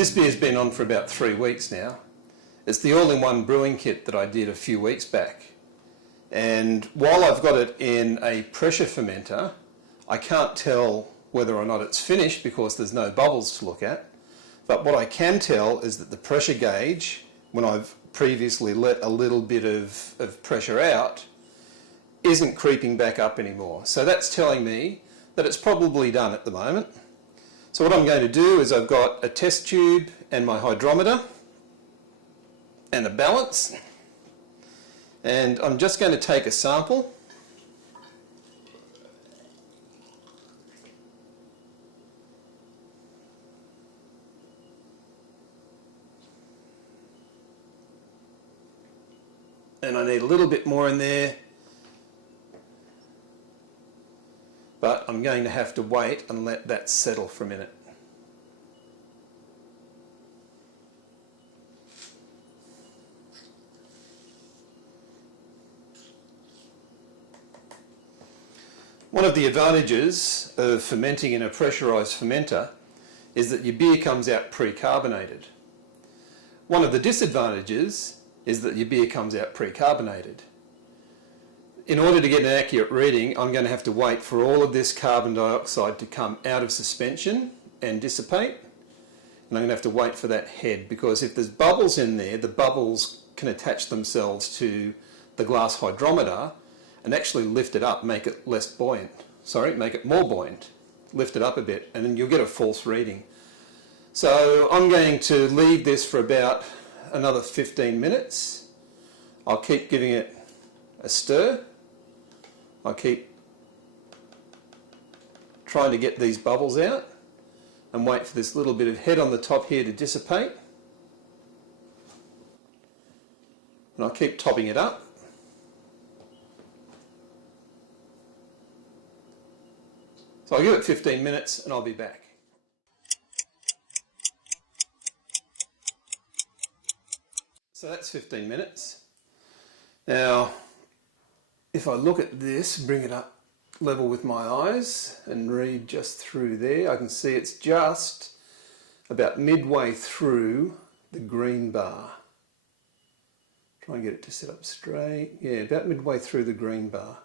This beer's been on for about 3 weeks now. It's the all-in-one brewing kit that I did a few weeks back. And while I've got it in a pressure fermenter, I can't tell whether or not it's finished because there's no bubbles to look at. But what I can tell is that the pressure gauge, when I've previously let a little bit of pressure out, isn't creeping back up anymore. So that's telling me that it's probably done at the moment. So what I'm going to do is I've got a test tube and my hydrometer and a balance, and I'm just going to take a sample. And I need a little bit more in there, but I'm going to have to wait and let that settle for a minute. One of the advantages of fermenting in a pressurised fermenter is that your beer comes out pre-carbonated. One of the disadvantages is that your beer comes out pre-carbonated. In order to get an accurate reading, I'm going to have to wait for all of this carbon dioxide to come out of suspension and dissipate. And I'm going to have to wait for that head, because if there's bubbles in there, the bubbles can attach themselves to the glass hydrometer and actually lift it up, make it less buoyant. Sorry, make it more buoyant. Lift it up a bit, and then you'll get a false reading. So I'm going to leave this for about another 15 minutes. I'll keep giving it a stir. I'll keep trying to get these bubbles out and wait for this little bit of head on the top here to dissipate. And I'll keep topping it up. So I'll give it 15 minutes and I'll be back. So that's 15 minutes. Now, if I look at this, bring it up level with my eyes and read just through there, I can see it's just about midway through the green bar. Try and get it to sit up straight. Yeah, about midway through the green bar.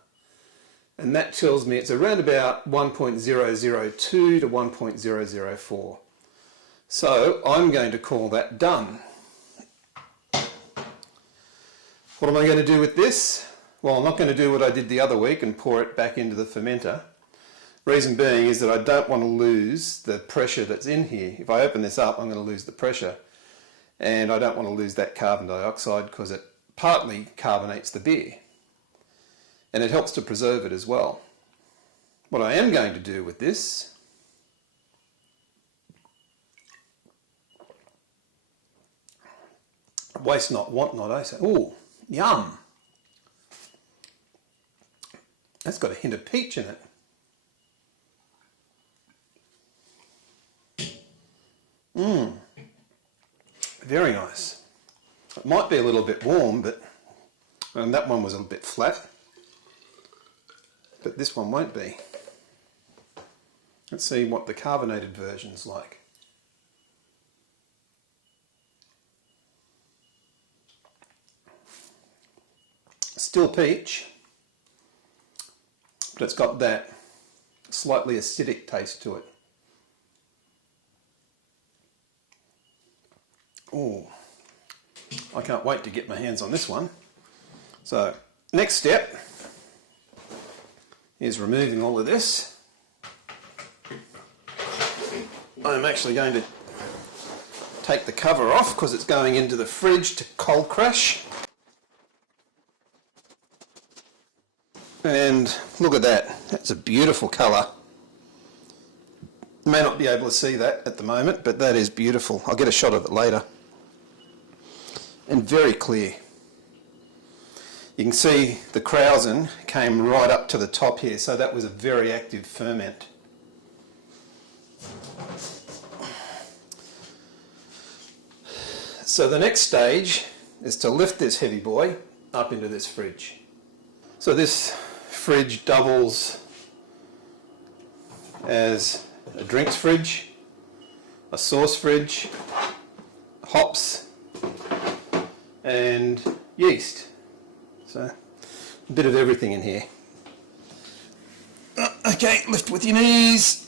And that tells me it's around about 1.002 to 1.004. So I'm going to call that done. What am I going to do with this? Well, I'm not going to do what I did the other week and pour it back into the fermenter. Reason being is that I don't want to lose the pressure that's in here. If I open this up, I'm going to lose the pressure. And I don't want to lose that carbon dioxide because it partly carbonates the beer. And it helps to preserve it as well. What I am going to do with this waste not, want not, I say. Ooh, yum. That's got a hint of peach in it. Very nice. It might be a little bit warm, but that one was a little bit flat. But this one won't be. Let's see what the carbonated version's like. Still peach, but it's got that slightly acidic taste to it. Oh, I can't wait to get my hands on this one. So, next step is removing all of this. I'm actually going to take the cover off because it's going into the fridge to cold crash. And look at that, that's a beautiful colour. You may not be able to see that at the moment, but that is beautiful. I'll get a shot of it later. And very clear. You can see the krausen came right up to the top here, so that was a very active ferment. So the next stage is to lift this heavy boy up into this fridge. So this fridge doubles as a drinks fridge, a sauce fridge, hops and yeast. So a bit of everything in here. Okay, lift with your knees.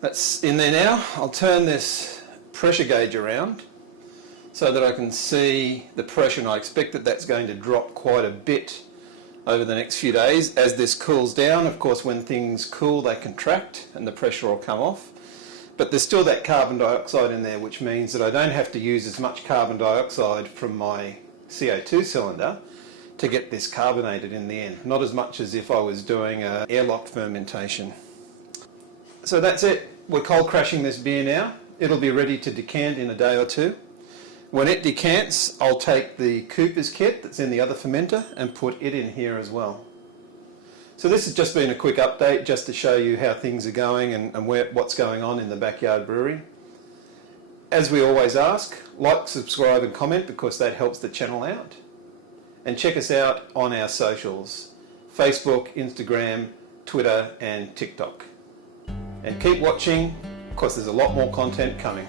That's in there now. I'll turn this pressure gauge around so that I can see the pressure, and I expect that that's going to drop quite a bit over the next few days as this cools down. Of course, when things cool they contract and the pressure will come off, but there's still that carbon dioxide in there, which means that I don't have to use as much carbon dioxide from my CO2 cylinder to get this carbonated in the end. Not as much as if I was doing an airlock fermentation. So that's it. We're cold crashing this beer now. It'll be ready to decant in a day or two. When it decants, I'll take the Cooper's kit that's in the other fermenter and put it in here as well. So this has just been a quick update just to show you how things are going and what's going on in the backyard brewery. As we always ask, like, subscribe and comment because that helps the channel out. And check us out on our socials: Facebook, Instagram, Twitter and TikTok. And keep watching because there's a lot more content coming.